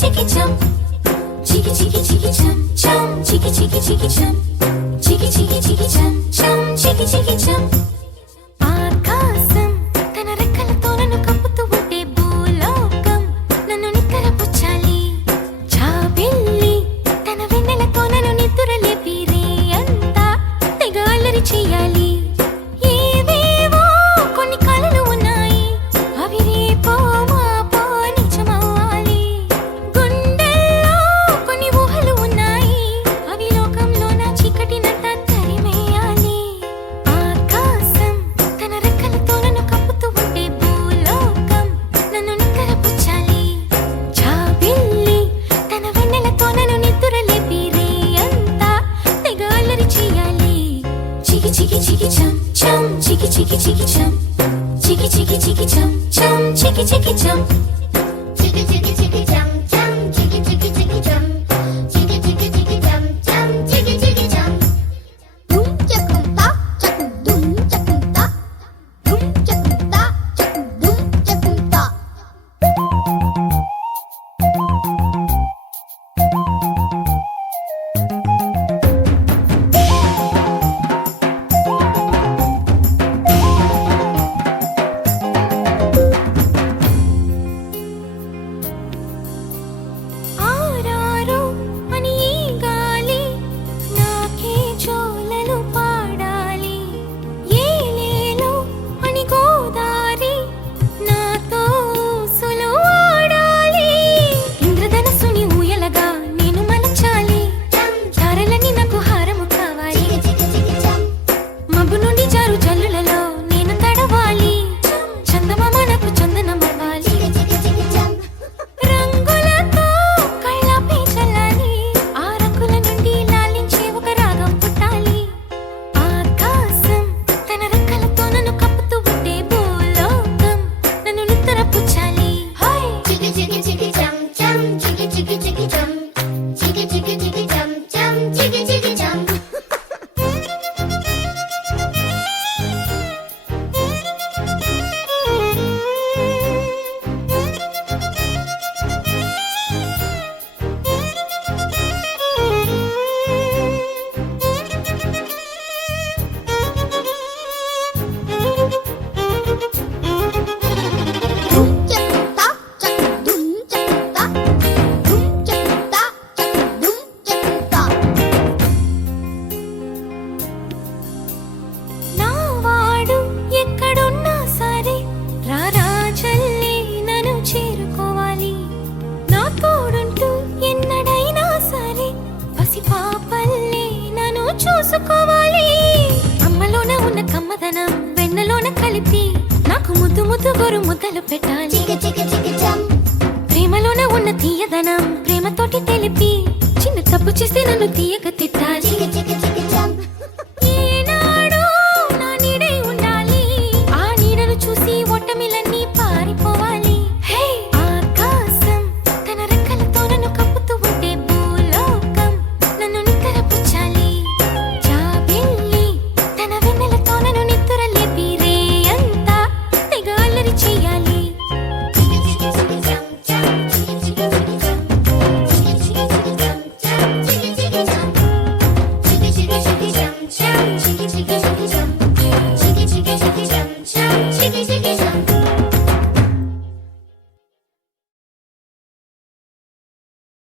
chicky jump, chicky jump, jump, chicky jump, chicky jump, jump, chicky jump. ఆకాశం తన రెక్కలతో నన్ను కప్పుతూ ఉంటే భూలోకం నన్ను నిక్కరపుచ్చాలి. జాబిల్లి తన వెన్నెలతో నన్ను నిద్రలేపి రే అంతా తెగ అల్లరి చేయాలి. ఏవేవో కొన్ని కలలు ఉన్నాయి, అవి రేపో మాపో నిజమవ్వాలి. గుండెల్లో కొన్ని ఊహలు ఉన్నాయి, అవి లోకంలో నా చీకటినంతా తరిమేయాలి. ఆకాశం తన రెక్కలతో నన్ను కప్పుతూ ఉంటే భూలోకం నన్ను నిక్కరపుచ్చాలి. జాబిల్లి తన వెన్నెలతో నన్ను నిద్రలేపి రే అంతా తెగ అల్లరి చేయాలి. Chicky jump jump, chicky jump, chicky jump jump, chicky jump. Chicky chicky chicky jump jump chicky chicky chicky jump chicky chicky chicky jump jump chicky chicky jump dum chakum ta chakum dum chakum ta dum chakum ta chakum dum chakum ta ఆరారు అని ఈ గాలి నాకే జోలలు పాడాలి. ఏలేలో అని గోదారి నాతో ఊసులు ఆడాలి. ఇంద్రధనస్సుని ఊయలగా నేను మలచాలి. తారలని నాకు హారము కావాలి. chicky chicky jump మబ్బు నుండి జారు జల్లులలో నేను తడవాలి. చందమామ నాకు చందనమవ్వాలి. chicky chicky jump రంగులతో కళ్ళపై చల్లాలి. ఆ రంగుల నుండి లాలించే ఒక రాగం పుట్టాలి. ఆకాశం తన రెక్కలతో నన్ను కప్పుతూ ఉంటే భూలోకం నన్ను నిద్రపుచ్చాలి. Hi chicky chicky chicky jump jump chicky chicky chicky jump chicky chicky chicky jump jump chicky chicky jump dum chakum ta chakum dum chakum ta dum chakum ta chakum dum chakum ta నా వాడు ఎక్కడున్నా సరే రారాజల్లే నన్ను చేరుకోవాలి. నా తోడుంటూ ఎన్నడైనా సరే పసిపాపల్లే నన్ను చూసుకోవాలి. అమ్మలోన ఉన్న కమ్మదనం వెన్నలోన కలిపి నాకు ముద్దు ముద్దు గొరు ముద్దలు పెట్టాలి. chicky chicky chicky jump ప్రేమలోన ఉన్న తీయదనం ప్రేమతోటి తెలిపి చిన్న తప్పు చేస్తే నన్ను తీయక తిట్టాలి.